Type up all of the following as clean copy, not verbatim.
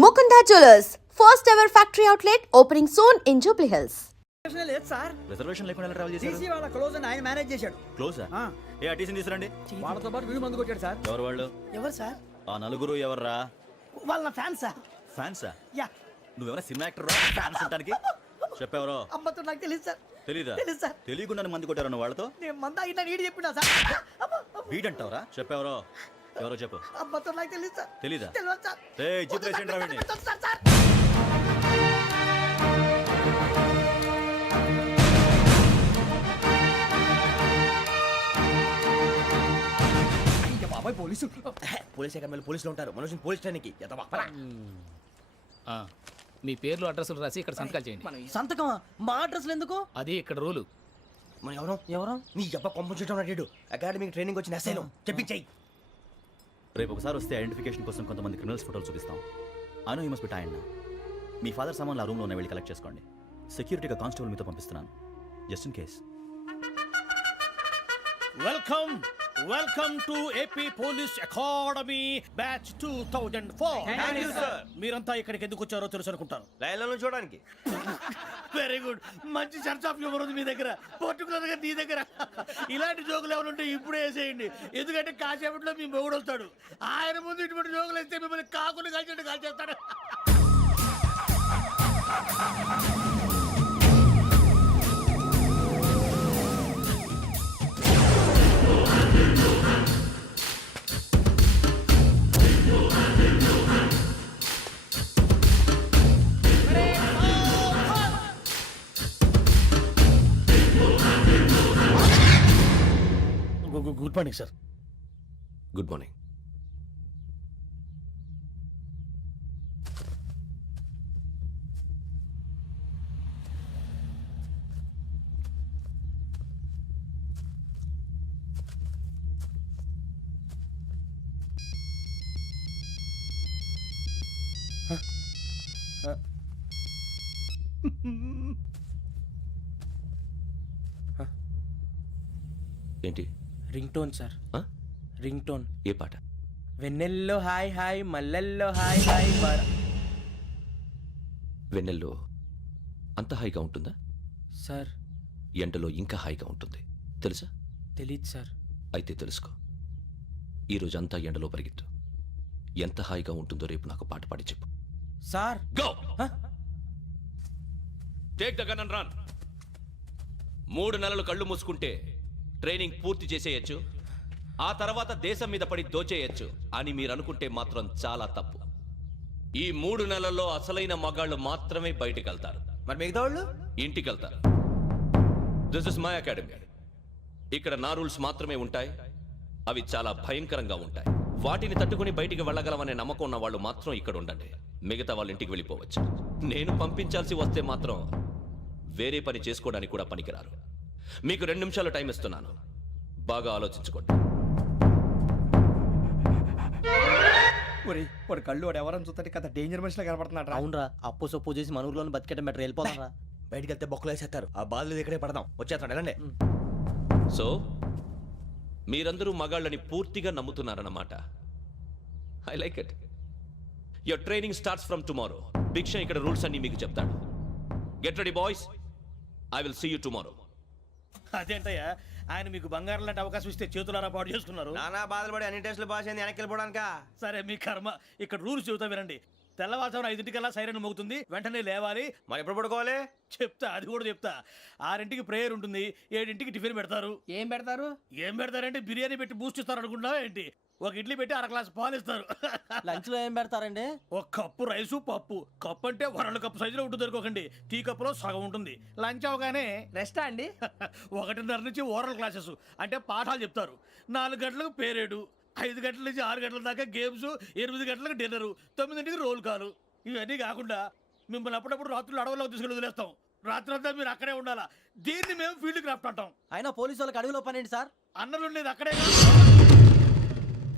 Mukunda Jewelers, first ever factory outlet opening soon in Jubilee Hills. లేదు sir, reservation లేకుండా travel చేశారు. TC వాళ్ళ close అని ఆయన మేనేజ్ చేశాడు. క్లోజా? ఆ, ఏ అటీసీని తీసురండి. వాళ్ళతో పాటు వీడు మందు కొట్టాడు సార్. ఎవరు వాళ్ళు? ఎవరు సార్? ఆ నలుగురు ఎవర్రా? వాళ్ళ ఫ్యాన్ సార్. ఫ్యాన్సా? యా, నువ్వేమైనా సినిమా యాక్టర్ రా? ఫ్యాన్స్ అంటానికి చెప్పెవరో అమ్మతో నాకు తెలియదు సార్. తెలీదా? తెలీదు సార్. తెలియకుండా మంది కొట్టారు వాళ్ళతో. నేను మంద అయినా నీడి చెప్పినా సార్. వీడంటావరా? చెప్పెవరో? ఎవరో చెప్పు. అమ్మతో నాకు తెలియదు సార్. తెలీదా? తెలియదు సార్. ఏయ్ జీప్ రేషన్ రా వీడిని. Sir sir. అయ్య బాబాయ్ పోలీసు. పోలీస్ ఎక్కడ పోలీసులు ఉంటారు. మనోజ్ పోలీస్ స్టేషన్కి మీ పేర్లు అడ్రస్లు రాసి ఇక్కడ సంతకాలు చేయండి. సంతకం మా అడ్రస్లు ఎందుకు? అది ఇక్కడ రూలు. మన ఎవరు నీ అబ్బా పంపించడం అడిగాడు. అకాడమిక్ ట్రైనింగ్ వచ్చిన ఎస్ఐలో చెప్పించాయి. రేపు ఒకసారి వస్తే ఐడెంటిఫికేషన్ కోసం కొంతమంది క్రిమినల్స్ ఫోటోలు చూపిస్తాం. I know you must be టైండ్. Me father సామాన్లు ఆ రూమ్లో ఉన్న వెళ్ళి కలెక్ట్ చేసుకోండి. సెక్యూరిటీగా కానిస్టేబుల్ మీతో పంపిస్తున్నాను, just in case. Welcome to AP police academy batch 2004. మీరంతా ఇక్కడికి ఎందుకు వచ్చారో తెలుసు అనుకుంటాను. లైన్లను చూడడానికి. వెరీ గుడ్, మంచి చర్చ్ ఆఫ్ హ్యూమర్ ఉంది మీ దగ్గర, పర్టికులర్ గా నీ దగ్గర. ఇలాంటి జోకులు ఎవరు ఉంటే ఇప్పుడే వేసేయండి, ఎందుకంటే కాసేపట్లో మీ మొగుడు వస్తాడు. ఆయన ముందు ఇటువంటి జోకులు వేస్తే మిమ్మల్ని కాకులు కాల్చేట్టు కాల్చేస్తాడు. Good morning sir. Good morning. ఏంటి? Ring tone sir. Ring tone. ఏ పాట? వెన్నెల్లో హాయ్ హాయ్ మల్లెల్లో హాయ్ హాయ్ వెన్నెల్లో అంత హాయిగా ఉంటుందా? సార్ ఎండలో ఇంకా హాయిగా ఉంటుంది తెలుసా? తెలీదు సార్. అయితే తెలుసుకో. ఈరోజు అంతా ఎండలో పరిగెత్తు. ఎంత హాయిగా ఉంటుందో రేపు నాకు పాట పాడి చెప్పు. Sir go. Take the gun and run. 3 నెలలు కళ్ళు మూసుకుంటే ట్రైనింగ్ పూర్తి చేసేయచ్చు, ఆ తర్వాత దేశం మీద పడి దోచేయచ్చు అని మీరు అనుకుంటే మాత్రం చాలా తప్పు. ఈ 3 నెలల్లో అసలైన మగాళ్ళు మాత్రమే బయటికి వెళ్తారు. మరి మిగతా వాళ్ళు ఇంటికి వెళ్తారు. This is my academy. ఇక్కడ నా రూల్స్ మాత్రమే ఉంటాయి. అవి చాలా భయంకరంగా ఉంటాయి. వాటిని తట్టుకుని బయటికి వెళ్ళగలమనే నమ్మకం ఉన్న వాళ్ళు మాత్రం ఇక్కడ ఉండండి. మిగతా వాళ్ళు ఇంటికి వెళ్ళిపోవచ్చు. నేను పంపించాల్సి వస్తే మాత్రం వేరే పని చేసుకోవడానికి కూడా పనికిరారు. మీకు 2 నిమిషాలు టైం ఇస్తున్నాను, బాగా ఆలోచించుకోండి. వాడు కళ్ళు వాడు ఎవరని చూస్తే కదా డేంజర్ మనిషిలో కనపడుతున్నాడు. అవునరా, అప్పు సొప్పు చేసి మన ఊర్లో బతికేయడం బెటర్. వెళ్ళిపోతారా? బయటికి వెళ్తే బొక్కలు వేసేస్తారు. ఆ బాధలు ఇక్కడే పడదాం. వచ్చేస్తాడు ఎలాండి. సో మీరందరూ మగాళ్ళని పూర్తిగా నమ్ముతున్నారన్నమాట. I like it. Your training starts from tomorrow. Bhiksha ఇక్కడ రూల్స్ అన్ని మీకు చెప్తాడు. Get ready boys, I will see you tomorrow. అదేంటయ్యా, ఆయన మీకు బంగారం లాంటి అవకాశం ఇస్తే చేతులారా పాటు చేసుకున్నారు. నానా బాధలు పడి అన్ని టెస్టులు పాస్ అయింది, వెనక్కి వెళ్ళిపోవడానికా? సరే మీ కర్మ. ఇక్కడ రూల్స్ చెబుతా వినండి. తెల్లవారుజామున 5 సైరన్ మోగుతుంది, వెంటనే లేవాలి. మరి ఎప్పుడు పడుకోవాలి? చెప్తా, అది కూడా చెప్తా. 6 ప్రేయర్ ఉంటుంది, 7 టిఫిన్ పెడతారు. ఏం పెడతారు? ఏం పెడతారంటే బిర్యానీ పెట్టి బూస్ట్ ఇస్తారు అనుకుంటున్నావా ఏంటి? ఒక ఇడ్లీ పెట్టి 1 గ్లాస్ పాలు ఇస్తారు. లంచ్ లో ఏం పెడతారండి? 1 కప్పు రైసు పప్పు. కప్పు అంటే 1/2 కప్పు సైజులో ఉంటుంది అనుకోకండి. టీ కప్పులో సగం ఉంటుంది. లంచ్ అవగానే రెస్టా అండి? 1:30 నుంచి ఓరల్ క్లాసెస్ అంటే పాఠాలు చెప్తారు. 4 గంటలకు పేరేడు, 5 గంటల నుంచి 6 గంటల దాకా గేమ్స్, 8 గంటలకు డిన్నరు, 9 రోల్ కాలు. ఇవన్నీ కాకుండా మిమ్మల్ని అప్పుడప్పుడు రాత్రులు అడవుల్లో తీసుకెళ్ళి వదిలేస్తాం. రాత్రంతా మీరు అక్కడే ఉండాలా. దీన్ని మేము ఫీల్డ్ క్రాఫ్ట్ అంటాం. అయినా పోలీసు వాళ్ళకి అడవిలో పని ఏంటి సార్? అన్నలు ఉండేది అక్కడే.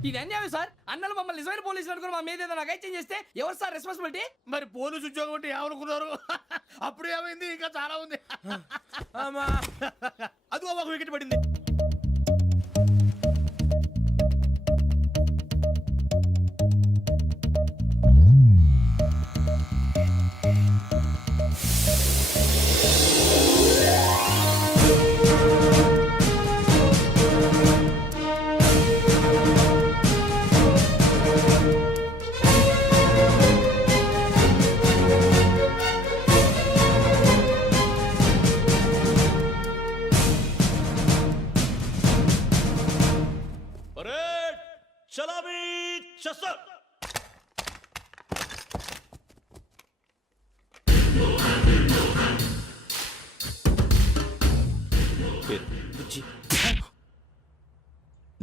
ఇది అన్యాయం సార్. అన్నలు మమ్మల్ని నిజమైన పోలీసులు అనుకుని మా మీద ఏదైనా అగైత్యం చేస్తే ఎవరు సార్ రెస్పాన్సిబిలిటీ? మరి పోలీసు ఉద్యోగం అంటే ఏమనుకున్నారు? అప్పుడు ఏమైంది, ఇంకా చాలా ఉంది. అది ఒక వికెట్ పడింది.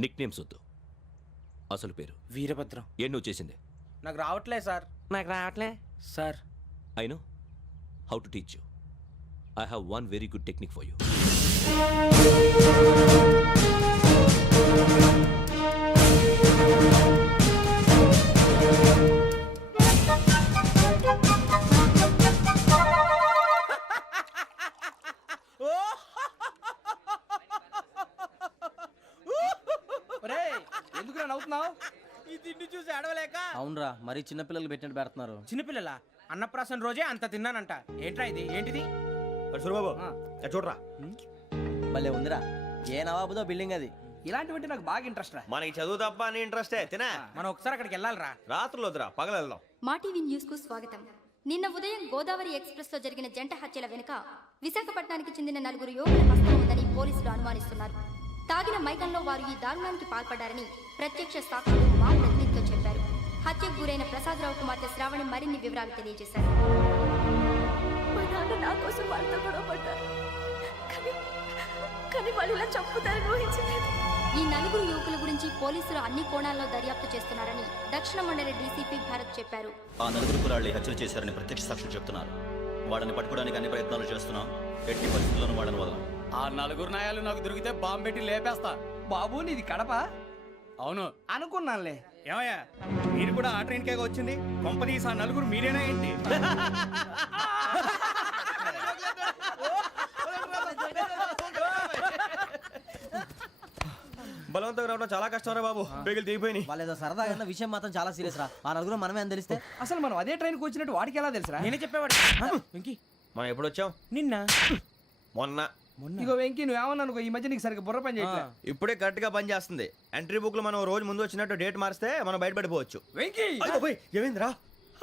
నిక్ నేమ్స్ వద్దు, అసలు పేరు. వీరభద్రం. ఏం నువ్వు చేసింది? నాకు రావట్లే సార్. నాకు రావట్లే sir. I know how to teach you. I have one very good technique for you. ఎందుకు నవ్వుతున్నావు? ఈ తిండి చూసి అడవలేక. అవునరా, మరి చిన్నపిల్లలు పెట్టినట్టు పెడుతున్నారు. చిన్నపిల్లల అన్నప్రాసన రోజే అంత తిన్నానంట. ఏంట్రా ఇది? ఏంటిది? సూరిబాబు చూడరా, భలే ఉందిరా. ఏ నవాబుదో బిల్డింగ్ అది. ఇలాంటివంటే నాకు బాగా ఇంట్రెస్ట్ రా. మనకి చదువు తప్ప అని ఇంట్రెస్టే తినా. మనం ఒకసారి అక్కడికి వెళ్ళాలిరా. రాత్రులు వద్దురా, పగలు వెళ్దాం. మా టీవీ న్యూస్ కు స్వాగతం. నిన్న ఉదయం గోదావరి ఎక్స్ప్రెస్ లో జరిగిన జంట హత్యల వెనుక విశాఖపట్నానికి చెందిన 4 యువకుల హస్తం ఉందని పోలీసులు అనుమానిస్తున్నారు. తాగిన మైకంలో వారు ఈ దారుణానికి పాల్పడ్డారని ప్రత్యక్ష సాక్షులు మా ప్రతినిధితో చెప్పారు. హత్యకు గురైన ప్రసాదరావు కుమార్తె శ్రావణి మరిన్ని వివరాలు తెలియజేశారు. మా నాన్న నా కోసం వాళ్ళతో గొడవ పడ్డారు, కానీ వాళ్ళు ఇలా చంపుతారని ఊహించలేదు. ఈ 4 యువకుల గురించి పోలీసులు అన్ని కోణాల్లో దర్యాప్తు చేస్తున్నారని దక్షిణ మండలి డీసీపీ భరత్ చెప్పారు. ఆ 4 కురాళ్ళు హత్యలు చేశారని ప్రత్యక్ష సాక్షులు చెప్తున్నారు. వాళ్ళని పట్టుకోవడానికి అన్ని ప్రయత్నాలు చేస్తున్నాం. ఎట్టి పరిస్థితుల్లోనూ వాళ్ళని వదలం. ఆ 4 నాయాలు నాకు దొరికితే బాంబు పెట్టి లేపేస్తా. బాబు నీది కడప? అవును. అనుకున్నానులే. ఏమయ్యా, మీరు కూడా ఆ ట్రైన్ కేగా వచ్చింది? కొంపదీసి ఆ 4 మీరేనా ఏంటి? బలవంతంగా రావడం చాలా కష్టం రా బాబు. బేగులు దిగిపోయినాయి. వాళ్ళేదో సరదాగా విషయం మాత్రం చాలా సీరియస్ రా. ఆ 4 మనమే అని తెలిస్తే అసలు మనం అదే ట్రైన్కి వచ్చినట్టు వాడికి ఎలా తెలుసురా? నేనే చెప్పేవాడు. వెంకీ, మనం ఎప్పుడు వచ్చాం? నిన్న మొన్న. ఇగో వెంకీ నువ్వేమన్నా అనుకో, ఈ మధ్య నీకు సరిగ్గా బుర్ర పని చేయట్లేదు. ఇప్పుడే కరెక్ట్ గా పని చేస్తుంది. ఎంట్రీ బుక్ లో మనం రోజు ముందు వచ్చినట్టు డేట్ మారిస్తే మనం బయటపడిపోవచ్చు. వెంకీ ఏమైందిరా?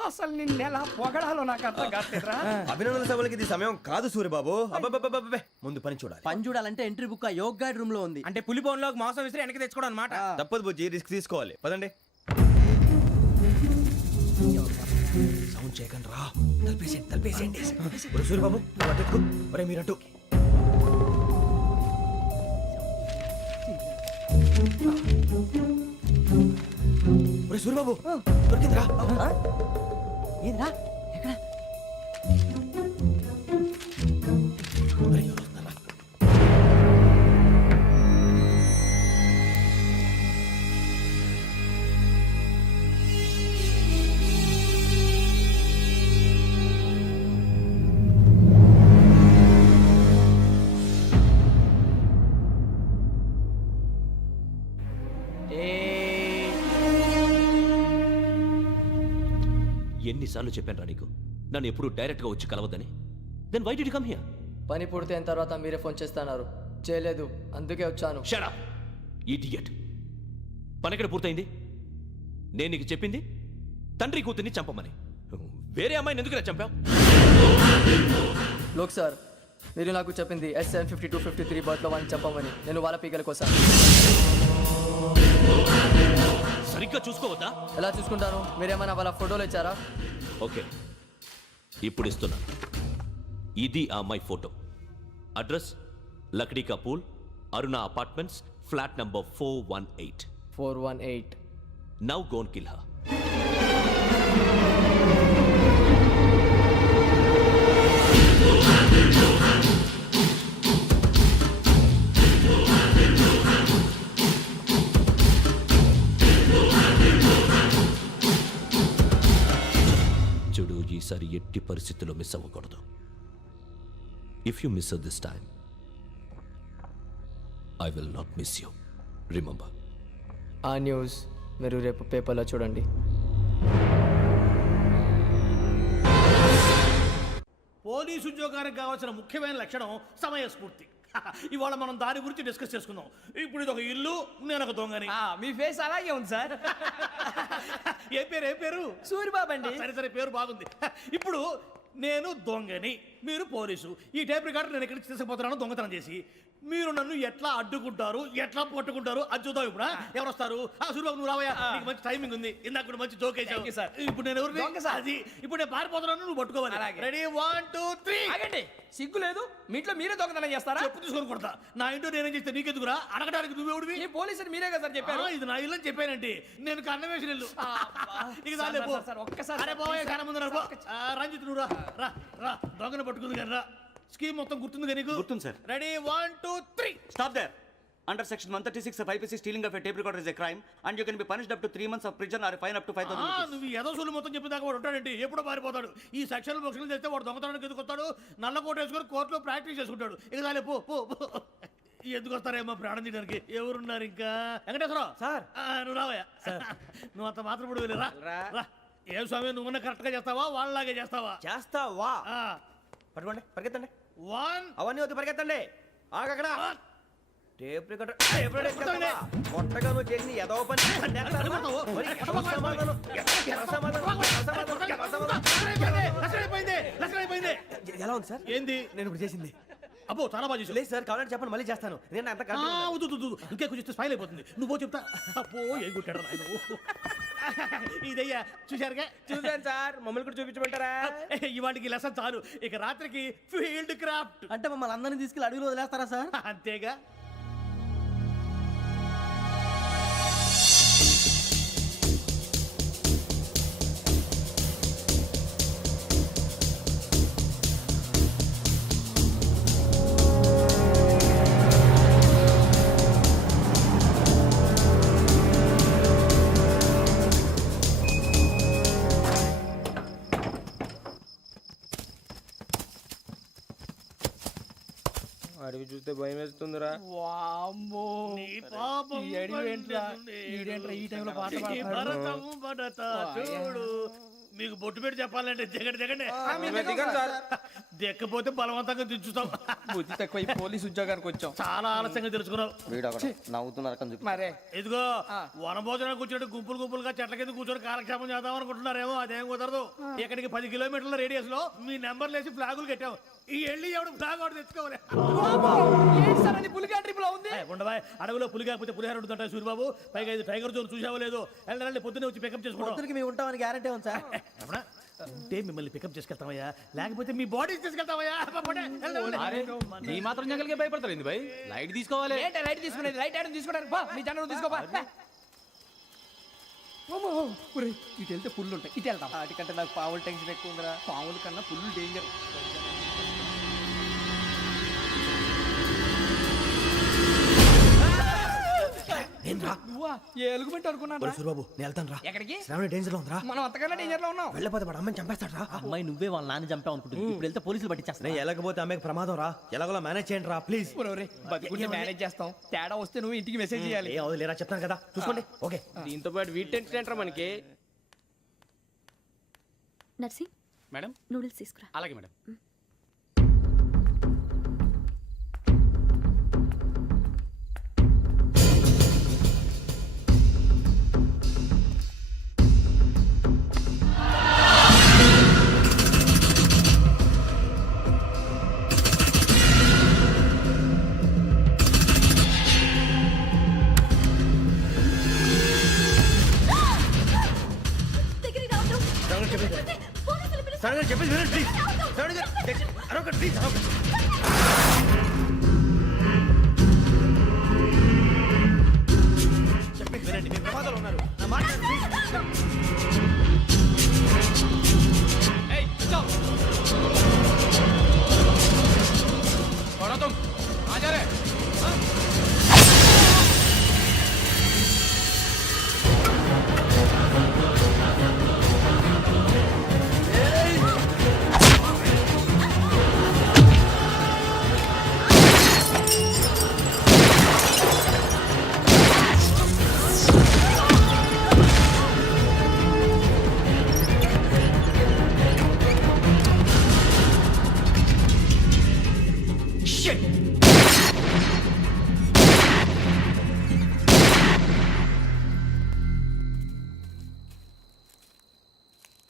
అసలు నిన్న ఎలా పొగడాలో నాకు అర్థం కావట్లేదురా. అభినందన సభలకి ఇది సమయం కాదు సూర్యబాబు. అబ్బబ్బబ్బబ్బబ్బే, ముందు పని చూడాలి. పని చూడాలంటే ఎంట్రీ బుక్ ఆ యోగ్ గైడ్ రూమ్ లో ఉంది. అంటే పులి బోన్లోకి మాంసం విసిరి వెనక్కి తెచ్చుకోవడం అనమాట. తప్పదు బుజ్జి, రిస్క్ తీసుకోవాలి. పదండి. సౌండ్ చేయకండి రా. తలపేసేయండి. సూర్యబాబు ఒరే మీరట్టు. ఒరే సూర్యబాబు దొరికిందిరా. ఏంద్రా ఎక్కడ? ఎన్నిసార్లు చెప్పాను రా నీకు, నన్ను ఎప్పుడు డైరెక్ట్గా వచ్చి కలవద్దని? Then why did you come here? పని పూర్తయిన తర్వాత మీరే ఫోన్ చేస్తున్నారు. చేయలేదు, అందుకే వచ్చాను. Shut up idiot. పని ఎక్కడ పూర్తయింది? నేను నీకు చెప్పింది తండ్రి కూతుర్ని చంపమని. వేరే అమ్మాయిని ఎందుకు ఇలా చంపావు? లోక్ సార్, మీరు నాకు చెప్పింది SN5253 బర్త్లో వాళ్ళని చంపమని. నేను వాళ్ళ పీకల కోసం. సరిగ్గా చూసుకోవద్దా? ఎలా చూసుకుంటాను? మీరేమైనా వాళ్ళ ఫోటోలు ఇచ్చారా? ఓకే, ఇప్పుడు ఇస్తున్నాను. ఇది ఆ అమ్మాయి ఫోటో. అడ్రస్ లక్డీ కా pool, Aruna apartments, flat number 418. 418. Now go and kill her. చూడు, ఈసారి ఎట్టి పరిస్థితుల్లో మిస్ అవ్వకూడదు. If you miss this time, I will not miss you. Remember. ఆ న్యూస్ మీరు రేపు పేపర్లో చూడండి. పోలీసు ఉద్యోగానికి కావాల్సిన ముఖ్యమైన లక్షణం సమయస్ఫూర్తి. ఇవాళ మనం దాని గురించి డిస్కస్ చేసుకుందాం. ఇప్పుడు ఇది ఒక ఇల్లు, నేను ఒక దొంగని. మీ ఫేస్ అలాగే ఉంది సార్. ఏ పేరు? సూరిబాబు అండి. సరే పేరు బాగుంది. ఇప్పుడు నేను దొంగని, మీరు పోలీసు. ఈ టైప్ రికార్డు నేను ఎక్కడికి తీసుకుపోతున్నాను దొంగతనం చేసి. మీరు నన్ను ఎట్లా అడ్డుకుంటారు, ఎట్లా పట్టుకుంటారు అది చూద్దాం ఇప్పుడు. ఎవరు వస్తారు? సూర్యబాబు నువ్వు రావయ్యా, నీకు మంచి టైమింగ్ ఉంది. ఇందాక కూడా మంచి జోక్ వేసావు. ఇప్పుడు నేను ఎవరు? అది ఇప్పుడు నేను పారిపోతున్నాను, నువ్వు పట్టుకోవాలి. రెడీ 1 2 3. ఆగండి, సిగ్గు లేదు? మీ ఇంట్లో మీరే దొంగతనం చేస్తారా? చెప్పు తీసుకొని కొడతా. నా ఇంట్లో నేనేం చేస్తే నీకెందుకురా? అడగడానికి నువ్వెవడివి? ఈ పోలీసులు మీరే కదా సార్ చెప్పారు. ఇది నా ఇల్లు అని చెప్పానంటే నేను కన్న వేసిన ఇల్లు. ఇక చాలే పో. సార్, ఒక్కసారి అరే బాబోయ్, కన్న ముందు రా. రంజిత్ నువ్వు రా రా రా. దొంగను పట్టుకుంది కానీ రా. స్కీమ్ మొత్తం గుర్తుంది నీకు? గుర్తుంది sir. Ready 1 2 3. Stop there. Under section 136 of IPC, stealing of a tape recorder is a crime and you can be punished up to 3 months of prison or a fine up to 5,000 rupees. నువ్వు ఏదో సొల్లు మొత్తం చెప్పిన దాకా వాడు ఉంటాడండి. ఎప్పుడో పారిపోతాడు. ఈ సెక్షన్ బొక్షన్లు చేస్తే వాడు దొంగతనానికి ఎందుకు వస్తాడు? నల్ల కోట వేసుకొని కోర్టులో ప్రాక్టీస్ చేసుకుంటాడు. ఇక చాలే పో పో పో. ఎందుకు వస్తారేమో ప్రాణం తీయడానికి. ఎవరున్నారు ఇంకా? వెంకటేశ్వరరావు సార్. నువ్వు రావయ్యా. నువ్వు అంత మాత్రం ఇప్పుడు వెళ్ళి రా. ఏం స్వామి, నువ్వన్నా కరెక్ట్ గా చేస్తావా వాళ్ళలాగే చేస్తావా? చేస్తావా? పట్టుకోండి, పరిగెత్తండి. 1 అవన్నీ వద్దు, పరిగెత్తండి. ఆగక్కడ టేప్ రికార్డర్ కొత్తగా నువ్వు చేసిన ఏదో పని. ఎలా ఉంది సార్? ఏంది నేను ఇప్పుడు చేసింది? అబ్బో చాలా బాగా చేసావు. లేదు సార్, కావాలంటే చెప్పండి, మళ్ళీ చేస్తాను. నేను అంత ఇంకే కొంచెం స్పైల్ అయిపోతుంది. నువ్వు చెప్తా. అబ్బో ఏ కొట్టాడు నాయన. ఇదయ్యా చూశారుగా? చూసాను సార్, మమ్మల్ని కూడా చూపించమంటారా? ఇవాటికి లెసన్ చాలు. ఇక రాత్రికి ఫీల్డ్ క్రాఫ్ట్. అంటే మమ్మల్ని అందరినీ తీసుకెళ్ళి అడుగులో వదిలేస్తారా సార్? అంతేగా. అడవి చూస్తే భయం వేస్తుందిరా. వామ్మో, నీ పాపం ఈ అడవి ఏంట్రా? ఈడేంట్రా ఈ టైంలో పాట ఈ భరతం భరత చూడు. మీకు బొట్టు పెట్టి చెప్పాలంటే దిగండి దిగండి. దిక్కపోతే బలవంతంగా దించుతాం. బుద్ధి తక్కువ, ఈ పోలీస్ ఉద్యోగానికి వచ్చాం. చాలా ఆలస్యంగా తెలుసుకున్నావు. నవ్వుతున్నారు. మరే ఇదిగో వనభోజనానికి కూర్చోటి గుంపులు గుంపులుగా చెట్ల కింద కూర్చొని కాలక్షేపం చేద్దాం అనుకుంటున్నారేమో. అదేం కుదరదు. ఇక్కడికి 10 కిలోమీటర్ల రేడియస్ లో మీ నెంబర్లు వేసి ఫ్లాగులు కట్టాం. ఈ వెళ్ళి ఎవడు ఫ్లాగ్ ఒకటి తెచ్చుకోవాలి. పులిగా ట్రిప్ లో ఉంది. ఉండవా, అడవిలో పులి కాకపోతే పులిహార ఉంటుంటాయి సూర్యబాబు. పైగా ఇది టైగర్ జోన్ చూసావో లేదో. వెళ్ళండి, పొద్దున్నే వచ్చి పికప్ చేసుకుంటాం. మేము ఉంటామని గ్యారంటీ ఉంది సార్. అంటే మిమ్మల్ని పికప్ చేసుకెళ్తామయ్యా, లేకపోతే మీ బాడీ తీసుకెళ్తామయ్యా. ఈ మాత్రం జంగల్కే భయపడతారు ఏంది భయ్? లైట్ తీసుకోవాలి. ఏంటి లైట్ తీసుకునేది? లైట్ ఆడని తీసుకోవడానికి మీ జనం తీసుకోపా. ఇటు వెళ్తే పుల్లు ఉంటాయి, ఇటు వెళ్తాం. వాటికంటే నాకు పావుల టెన్షన్ ఎక్కువ ఉందిరా. పాముల కన్నా పుల్లు డేంజర్. నువ్వా? ఏ ఎలుగుబెట్టి అనుకున్నాను. సూర్యబాబు నేను వెళ్తాను రా. ఎక్కడికి? శ్రావణ డేంజర్ లో ఉందిరా. మనం అంతకన్నా డేంజర్ లో ఉన్నాం. వెళ్ళపోతే వాడు అమ్మని చంపేస్తాడు రా. అమ్మాయి నువ్వే వాళ్ళ నాన్న చంపావు అనుకుంటుంది. ఇప్పుడు వెళ్తే పోలీసులు పట్టించేస్తా. నేను వెళ్ళకపోతే అమ్మకి ప్రమాదం రా. ఎలాగోలా మేనేజ్ చేయండి రా ప్లీజ్. బతుకుంటే మేనేజ్ చేస్తాం. తేడా వస్తే నువ్వు ఇంటికి మెసేజ్ చేయాలి. ఏ అవదు లేరా, చెప్తాను కదా చూసుకోండి. ఓకే. దీంతో పాటు వీటి టెన్షన్ ఏంట్రా మనకి? నర్సి, మేడం నూడిల్స్ తీసుకురా. అలాగే మేడం. దగ్గరికి రావద్దు. పోలీసులు పిలుస్తారు. శ్రావణ చెప్పేసి వినండి ప్లీజ్. Shravana అరొకటి please. చెప్పేసి వినండి, మీరు ప్రమాదాలు ఉన్నారు. నా మాట ప్లీజ్. ఏయ్ కూర్చో. छोड़ो तुम, कहाँ जा रहे?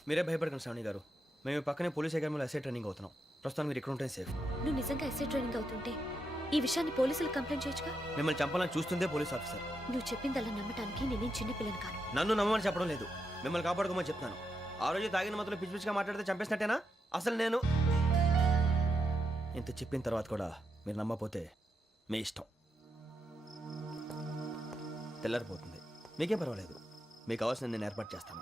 మీరే భయపడకండి శ్రావణి గారు. మేము పక్కనే పోలీస్ అకాడమీలో ఎస్ఐ ట్రైనింగ్ అవుతున్నాం. ప్రస్తుతం మీరు ఇక్కడ ఉంటే సేఫ్. నువ్వు నిజంగా ఎస్ఐ ట్రైనింగ్ అవుతుంటే ఈ విషయాన్ని పోలీసులకు కంప్లైంట్ చేయొచ్చుగా. మిమ్మల్ని చంపాలని చూస్తుందే పోలీస్ ఆఫీసర్. నువ్వు చెప్పిందల్లా నమ్మటానికి నేనేం చిన్నపిల్లని కాను. నన్ను నమ్మమని చెప్పడం లేదు, మిమ్మల్ని కాపాడుకోమని చెప్తాను. ఆ రోజు తాగిన మొదలు పిచ్చి పిచ్చిగా మాట్లాడితే చంపేసినట్టేనా? అసలు నేను ఇంత చెప్పిన తర్వాత కూడా మీరు నమ్మకపోతే మీ ఇష్టం. తెల్లారిపోతుంది, మీకేం పర్వాలేదు. మీకు కావాల్సిన నేను ఏర్పాటు చేస్తాను.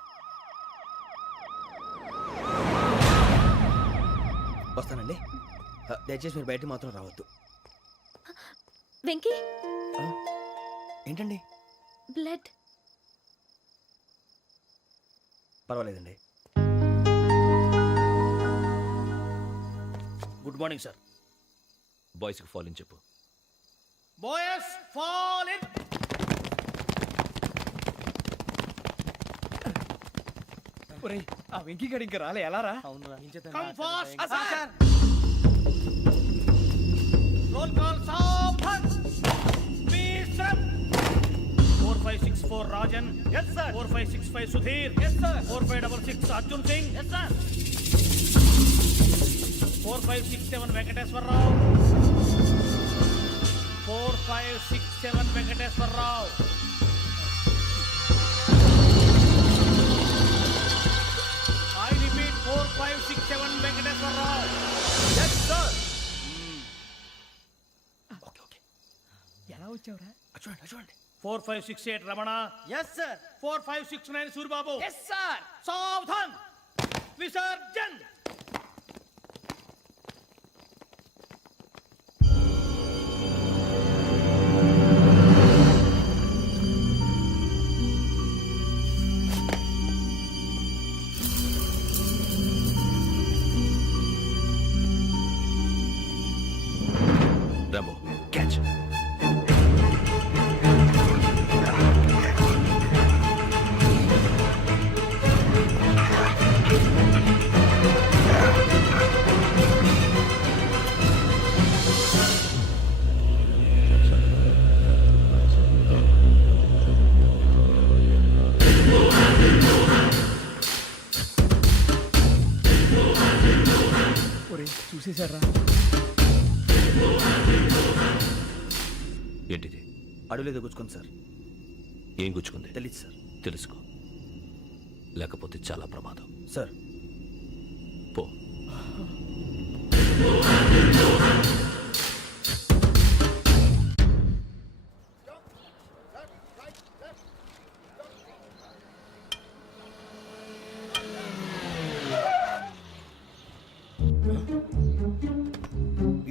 వస్తానండి. దయచేసి మీరు బయటికి మాత్రం రావద్దు. వెంకీ, ఏంటండి? బ్లడ్. పర్వాలేదండి. Good morning sir. బాయ్స్కి ఫాల్ ఇన్ చెప్పు. Boys fall in. ఒరేయ్, ఆ వెంకీ గడి ఇంకా రాలే, ఎలా రా? Come fast sir. Roll call సావధాన్. Speed up. 4564 Rajan. yes sir. 4565 Sudheer. yes sir. 4566 Arjun Singh. yes sir. 4567 Venkateswara Rao. 4567 Venkateswara Rao. I repeat 4567 Venkateswara Rao. Yes, sir. Okay okay. ఎలా వచ్చావురా? చూడండి చూడండి. 4568 Ramana. Yes sir. 4569 Suribabu. Yes sir. సావధాన్. విసర్జన్. Rambo catch. ఒరేయ్, చూసేశారా? ఏంటిది? అడుగులేదు గుచ్చుకోండి సార్. ఏం గుచ్చుకుంది? తెలీదు సార్. తెలుసుకో, లేకపోతే చాలా ప్రమాదం. సార్ పో.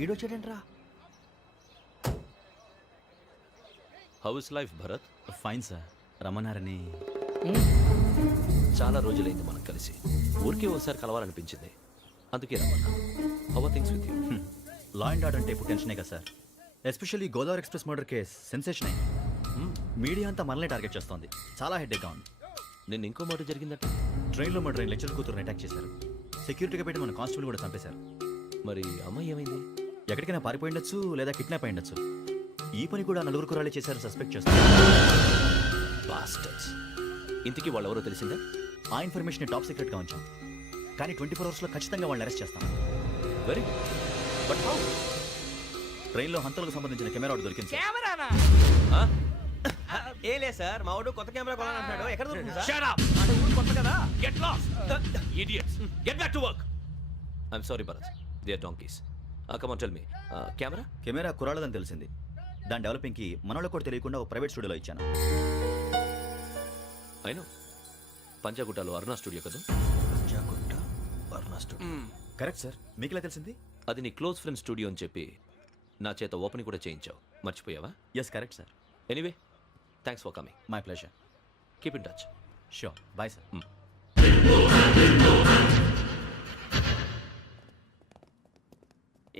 ఈడొచ్చాడంట్రా. How is life Bharat? Fine sir. రమ్మన్నారని. చాలా రోజులైంది మనం కలిసి. ఊరికే ఒకసారి కలవాలనిపించింది, అందుకే రమ్మన్నా. How are things with you? Law and order అంటే ఇప్పుడు టెన్షనే కదా sir. Especially Godavari express murder case sensation అయింది. మీడియా అంతా మనల్ని టార్గెట్ చేస్తోంది. చాలా హెడ్ఏక్గా ఉంది. నిన్న ఇంకో మాట జరిగిందట. ట్రైన్లో మర్డర్ అయిన లెక్చర్ కూతురుని అటాక్ చేశారు. సెక్యూరిటీగా పెట్టి మన కానిస్టేబుల్ కూడా చంపేశారు. మరి అమ్మాయి ఏమైంది? ఎక్కడికైనా పారిపోయి ఉండొచ్చు, లేదా కిడ్నాప్ అయి ఉండొచ్చు. ఈ పని కూడా నలుగురు కురాలే చేశారు సస్పెక్ట్ చేస్తారు. బాస్టర్స్. ఇంతకీ వాళ్ళు ఎవరో తెలిసిందా? ఆ ఇన్ఫర్మేషన్ టాప్ సీక్రెట్గా ఉంచాం, కానీ 24 అవర్స్లో ఖచ్చితంగా వాళ్ళని అరెస్ట్ చేస్తాం. Very good. But how? ట్రైన్లో హంతలకు సంబంధించిన కెమెరా ఒకటి దొరికింది సార్. కెమెరానా? ఏ లే సార్, మా వాడు కొత్త కెమెరా కొనాలంటున్నాడు. ఎక్కడ దొరుకుతుంది సార్? Shut up! అంటే ఊరు కొత్త కదా. Get lost! Idiots! Get back to work! I'm sorry, Bharat. They are donkeys. Come on, tell me. Camera? Camera కురాలదని తెలిసింది. దాని డెవలపింగ్కి మనలో కూడా తెలియకుండా ఒక ప్రైవేట్ స్టూడియోలో ఇచ్చాను. I know. పంజాగుట్టలో అరుణా స్టూడియో కదా? జాగుట్ట వర్ణ స్టూడియో. Correct sir. మీకు ఎలా తెలిసింది? అది నీ క్లోజ్ ఫ్రెండ్ స్టూడియో అని చెప్పి నా చేత ఓపెన్ కూడా చేయించావు. మర్చిపోయావా? Yes correct sir. Anyway, thanks for coming. My pleasure. Keep in touch. Sure. Bye sir.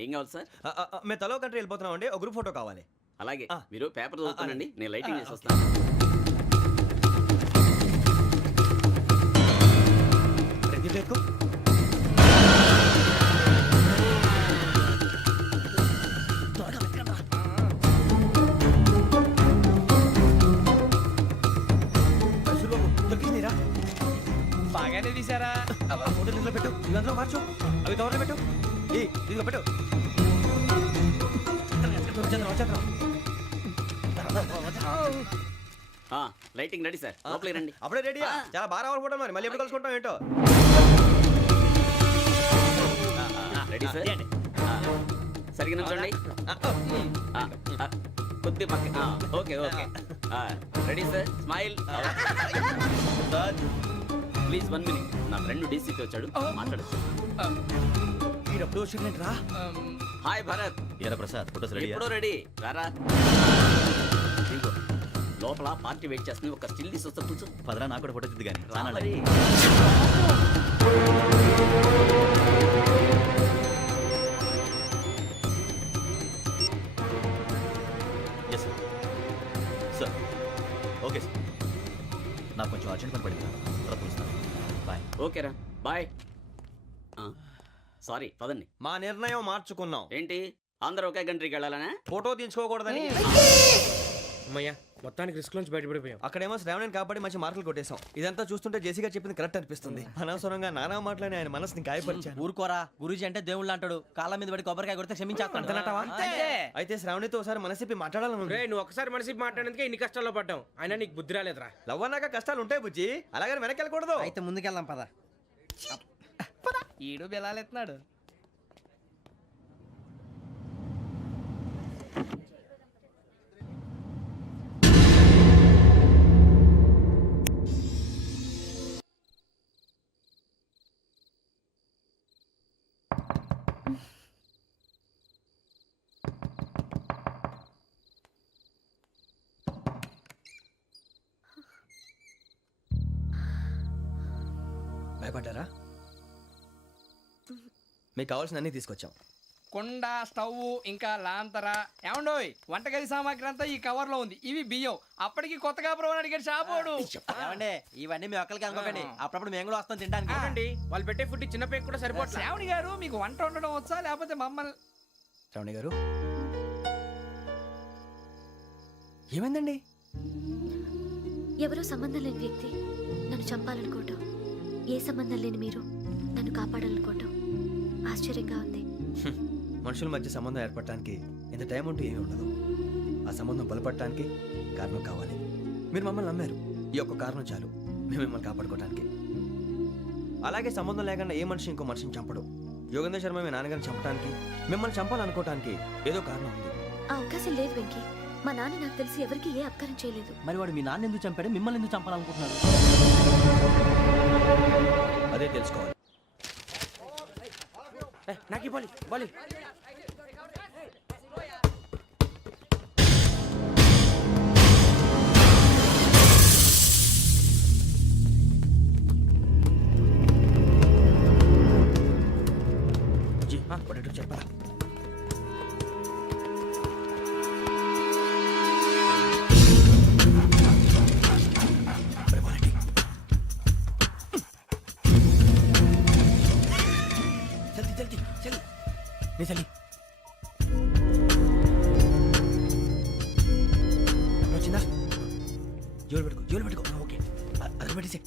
ఏం కావాలి సార్? మేము తలో కంట్రీ వెళ్ళిపోతున్నాం అండి. ఒక గ్రూప్ ఫోటో కావాలి. అలాగే, ఆ. మీరు పేపర్ చదువుతానండి, అలాగే. నేను లైటింగ్ చేసి వస్తాను. రెడీ చేసుకో. బాగానే తీసారా? ఫోటో అందులో పెట్టు ఇవి అందులో మార్చు అవి కవర్లో పెట్టు ఇదిగో పెట్టు లైటింగ్ రెడీ సార్ లోపలికి రండి. అప్పుడే రెడీ చాలా బాగా రావాలనుకుంటాం మరి మళ్ళీ ఎప్పుడు కలుసుకుంటాం ఏంటో రెడీ సార్ సరిగ్గా నుంచోండి. కొద్ది పక్క okay okay ready sir smile. Please 1 minute. నా ఫ్రెండ్ డీసీకి వచ్చాడు మాట్లాడచ్చు. ఎప్పుడు వచ్చిందంటరా హాయ్ భరత్. ఏరా ప్రసాద్ ఫోటోస్ రెడీ ఎప్పుడో రెడీ రారా. ఇదిగో, లోపల పార్టీ వెయిట్ చేస్తుంది. ఒక స్టిల్ తీసి వస్తా కూర్చో. పదరా నాకు కూడా ఫోటో తిద్దు కానీ రా మరి. ఎస్ సార్ ఓకే సార్ నాకు కొంచెం అర్జెంట్ పని పడింది తర్వాత పిలుస్తాను బాయ్. ఓకేరా బాయ్. సారీ పదండి. మా నిర్ణయం మార్చుకున్నాం. ఏంటి అందరూ ఒకే కంట్రీకి వెళ్ళాలనే? ఫోటో తీసుకోకూడదని. అమ్మయ్యా మొత్తానికి రిస్క్ నుంచి బయటపడిపోయాం. అక్కడేమో శ్రావణిని కాబట్టి మంచి మార్కులు కొట్టేశాం. ఇదంతా చూస్తుంటే జేసీగా చెప్పింది కరెక్ట్ అనిపిస్తుంది. అనవసరంగా నానా మాటలని ఆయన మనసుని గాయపరిచాను. ఊరుకోరా గురూజీ అంటే దేవుళ్ళు అంటాడు. కాళ్ళ మీద పడి కొబ్బరికాయ కొడితే క్షమించేస్తాడు. అయితే శ్రావణితో ఒకసారి మనసిప్పి మాట్లాడాలను. రే నువ్వు ఒకసారి మనసి మాట్లాడేందుకే ఇన్ని కష్టాల్లో పడ్డాం. అయినా నీకు బుద్ధి రాలేదురా. లవ్ అన్నాక కష్టాలు ఉంటాయి బుజ్జి, అలాగని వెనక్కి వెళ్ళకూడదు. అయితే ముందుకెళ్దాం పద. ఈడు బెలాలెత్తున్నాడు. భయపడ్డారా? మీకు కావాల్సిన అన్ని తీసుకొచ్చాం. కుండ, స్టవ్, ఇంకా లాంతర. ఏమండోయ్ వంటగది సామాగ్రి అంతా ఈ కవర్ లో ఉంది. ఇవి బియ్యం. అప్పటికి కొత్తగా బ్రో అడిగాడు షాపోడు. ఏమండే ఇవన్నీ మీ ఒక్కరికి అనుకోకండి, అప్పుడప్పుడు మేము కూడా వస్తాం తినడానికి. అవునండి, వాళ్ళు పెట్టే ఫుడ్ చిన్న పేరు కూడా సరిపోతుంది. శ్రావణి గారు మీకు వంట వండడం వచ్చా లేకపోతే మమ్మల్ని? శ్రావణి గారు ఏమైందండి? ఎవరో సంబంధం లేని వ్యక్తి నన్ను చంపాలనుకోవటం, ఏ సంబంధం లేని మీరు నన్ను కాపాడాలనుకోవటం ఆశ్చర్యంగా ఉంది. మనుషుల మధ్య సంబంధం ఏర్పడటానికి ఇంత టైం ఉంటూ ఏమీ ఉండదు. ఆ సంబంధం బలపడటానికి కారణం కావాలి. మీరు మమ్మల్ని నమ్మారు, ఈ ఒక్క కారణం చాలు మేము మిమ్మల్ని కాపాడుకోవడానికి. అలాగే సంబంధం లేకుండా ఏ మనిషి ఇంకో మనిషిని చంపడు. యోగేంద్ర శర్మ మీ నాన్నగారిని చంపడానికి, మిమ్మల్ని చంపాలనుకోవటానికి ఏదో కారణం ఉంది. ఆ అవకాశం లేదు వెంకీ. మా నాన్న నాకు తెలిసి ఎవరికి ఏ అపకారం చేయలేదు. మరి వాడు మీ నాన్న ఎందుకు చంపాడు, మిమ్మల్ని ఎందుకు చంపాలనుకుంటున్నాడు? అదే తెలుసుకోవాలి. నాకు ఇవ్వాలి బాలి. చెప్పరా? చలి వచ్చిందా? జోలు పెట్టుకో. ఓకే అది పెట్టేసి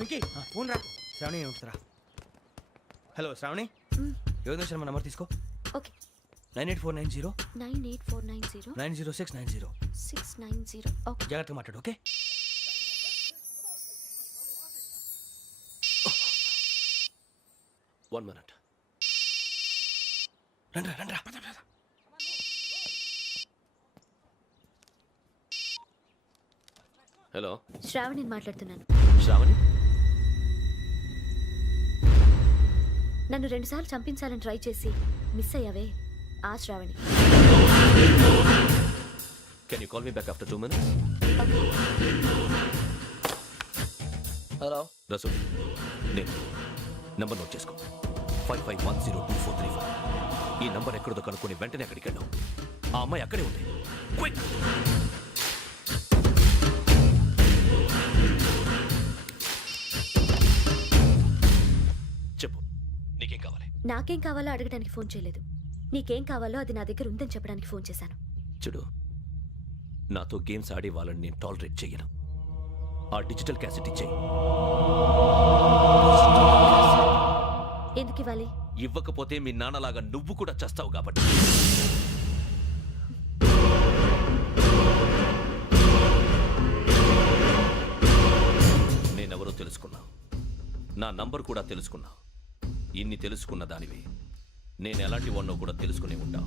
వెంకీ ఫోన్ రా. శ్రావణి ఏమిటిరా? హలో శ్రావణి, యోగేంద్ర శర్మ నంబర్ తీసుకో. ఓకే. 98490 98490 90690. 690. ఓకే. జాగ్రత్తగా మాట్లాడు. ఓకే. One minute. రండ్రా. హలో శ్రావణి మాట్లాడుతున్నాను. శ్రావణి, నన్ను 2 సార్లు చంపించాలని ట్రై చేసి మిస్ అయ్యావే, ఆ Shravani. can you call me back after 2 minutes? Hello Rasool, నేను నంబర్ నోట్ చేసుకో. 55102435. ఈ నంబర్ ఎక్కడో కనుక్కొని వెంటనే అక్కడికి వెళ్ళావు. ఆ అమ్మాయి అక్కడే ఉంది. క్విక్. చెప్పు, నీకేం కావాలి? నాకేం కావాలో అడగడానికి ఫోన్ చేయలేదు. నీకేం కావాలో అది నా దగ్గర ఉందని చెప్పడానికి ఫోన్ చేశాను. చూడు, నాతో గేమ్స్ ఆడే వాళ్ళని నేను టాలరేట్ చెయ్యను. ఆ డిజిటల్ క్యాసెట్ ఇచ్చేయి. ఎందుకు ఇవ్వాలి? ఇవ్వకపోతే మీ నాన్నలాగా నువ్వు కూడా చస్తావు కాబట్టి. నేనెవరో తెలుసుకున్నా, నా నంబర్ కూడా తెలుసుకున్నా. ఇన్ని తెలుసుకున్న దానివి నేను ఎలాంటి వాడినో కూడా తెలుసుకునే ఉంటా.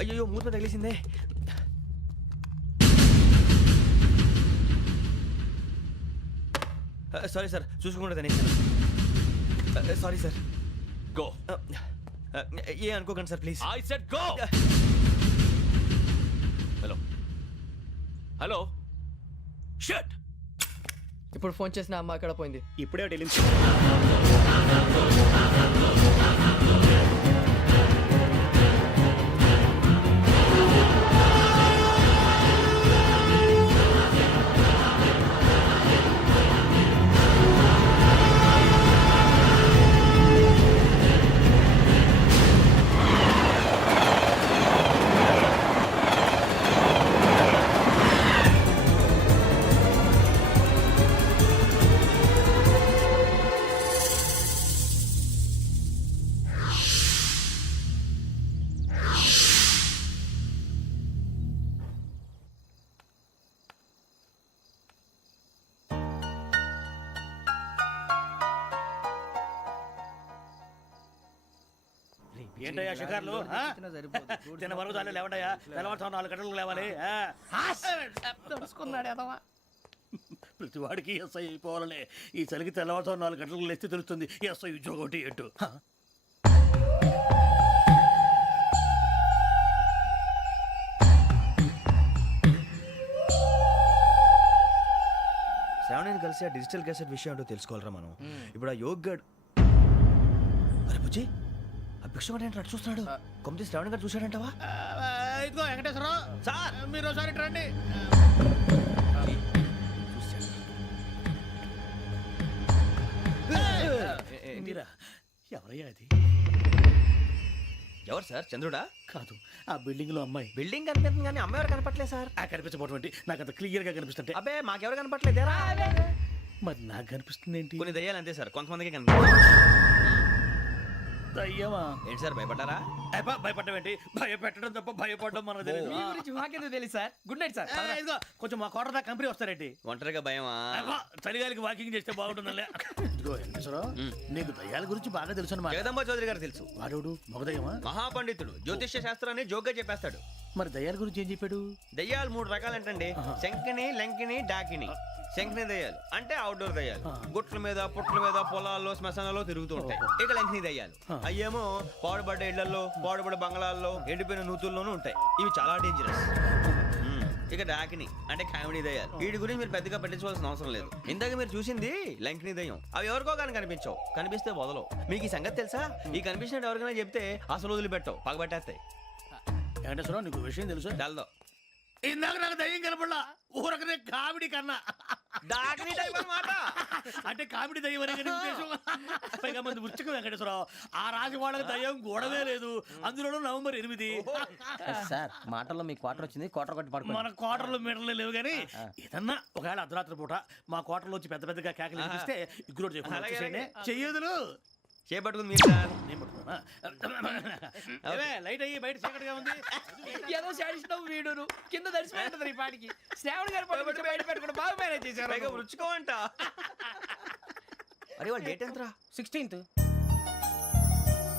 అయ్యో మూత తగిలేసిందే. సారీ సార్, చూసుకోకుండా తినేసాను. Sorry sir. గో. ఏ అనుకోకండి sir please. I said go. Hello hello shut. ఇప్పుడు ఫోన్ చేసిన అమ్మ అక్కడ పోయింది. ఇప్పుడే వెళ్ళింది. ఏంటయ్యా షికార్లు? తిన్న వరకు చాలు లేవండయ్యా. తెల్లవారుతో 4 గంటలకు లేవాలి. తెలుసుకున్నాడు ఎదవా. ప్రతి వాడికి ఎస్ఐ అయిపోవాలనే ఈ చలికి తెల్లవారుతో 4 గంటలకు లేస్తే తెలుస్తుంది ఎస్ఐ ఉద్యోగం ఒకటి ఎటు. శ్రావణిని కలిసి ఆ డిజిటల్ క్యాసెట్ విషయం ఏంటో తెలుసుకోవాలరా మనం. ఇప్పుడు ఆ యోగ్ గడ్. అరే బుజ్జి, ఆ భిక్షం అంటే అటు చూస్తున్నాడు. కొమ్మతి శ్రావణి గారు చూశాడంటావా? ఇదిగో వెంకటేశ్వరరావు సార్, మీరు ఒకసారి ఇటు రండి. మీరా? ఎవరయ్యా అది? ఎవరు సార్? చంద్రుడా? కాదు, ఆ బిల్డింగ్ లో అమ్మాయి. బిల్డింగ్ కనిపిస్తుంది కానీ అమ్మాయి ఎవరు కనపట్లేదు సార్. కనిపించబోటువంటి నాకు అంత క్లియర్ గా కనిపిస్తుంటే. అబ్బే మాకెవరు కనపట్లేదేరా. మరి నాకు కనిపిస్తుంది ఏంటి? కొన్ని దయ్యాలు అంతే సార్, కొంతమందికి కనిపిస్తుంది. దయ్యమా? ఏంటి సార్ భయపడ్డారా? భయపడడం ఏంటి? భయపెట్టడం తప్ప భయపడడం మనకు తెలియదు. మీ గురించి మాకేదో తెలుసు సార్. Good night sir. ఇదిగో కొంచెం మా కోట దాకా కంపెనీ వస్తారేంటి? ఒంటరిగా భయమా? చలిగాలికి వాకింగ్ చేస్తే బాగుంటుందిలే. ఇదిగో వెంకటేశ్వరరావు, నీకు దయ్యాల గురించి బాగా తెలుసు అన్నమాట. జగదంబ చౌదరి గారు తెలుసు. వాడు మగదయ్యమా? మహాపండితుడు, జ్యోతిష్య శాస్త్రాన్ని జోగ్గా చెప్పేస్తాడు. మరి దయ్యాల గురించి ఏం చెప్పాడు? దయ్యాలు 3 రకాలంటండి. శంకిని, లంకిని, డాకిని. శంకిని దయ్యాలు అంటే అవుట్డోర్ దయ్యాలు, గుట్ల మీద పుట్ల మీద పొలాల్లో శ్మశానాల్లో తిరుగుతూ ఉంటాయి. ఇక లంకిని దయ్యాలు అయ్యేమో పాడుబడ్డ ఇళ్లలో, పాడుబడ్డ బంగ్లాల్లో, ఎండిపోయిన నూతుల్లోనూ ఉంటాయి. ఇవి చాలా డేంజరస్. ఇక డాకిని అంటే కామెడీ దయ్యాలు. వీటి గురించి మీరు పెద్దగా పట్టించుకోవాల్సిన అవసరం లేదు. ఇందాక మీరు చూసింది లంకిని దయ్యం. అవి ఎవరికో కానీ కనిపించవు, కనిపిస్తే వదలవు. మీకు ఈ సంగతి తెలుసా? ఈ కనిపించినట్టు ఎవరికైనా చెప్తే అసలు వదిలిపెట్టవు, పగబట్టేస్తాయి. వెంకటేశ్వరరావు, నీకు విషయం తెలుసు? డల్దో ఇందాక నాకు దయ్యం కనపడలా, ఊరకనే కామెడీ కన్నా. డాకిని టైప్ అన్నమాట. అంటే కామెడీ దయ్యం అనే కదా ఉద్దేశం. పైగా మంది ఉచ్చకం వెంకటేశ్వరరావు. ఆ రాజు వాళ్ళకి దయ్యం గొడవే లేదు, అందులోనూ నవంబర్ 8. సార్ మాటల్లో మీ క్వార్టర్ వచ్చింది, క్వార్టర్ కొట్టి పడుకో. మన క్వార్టర్లో మీటర్లు లేవు కానీ ఏదన్నా ఒకవేళ అర్ధరాత్రి పూట మా క్వార్టర్లో వచ్చి పెద్ద పెద్దగా కేకలు వినిపిస్తే ఇగ్గురు చెయ్యదులు చేపట్టుకుంది మీరు సార్. నేను పట్టుకున్నా. లైట్ అయ్యి బయట చీకటిగా ఉంది. ఏదో శాడిస్తావు వీడును కింద దర్శనం ఈ పాటికి. శ్రావణ్ గారు పట్టుబట్టి బయట పెట్టుకుంటే బాగా మేనేజ్ చేశారు. రుచుకోమంట. అరే వాళ్ళ డేట్ ఎంతరా? 16th.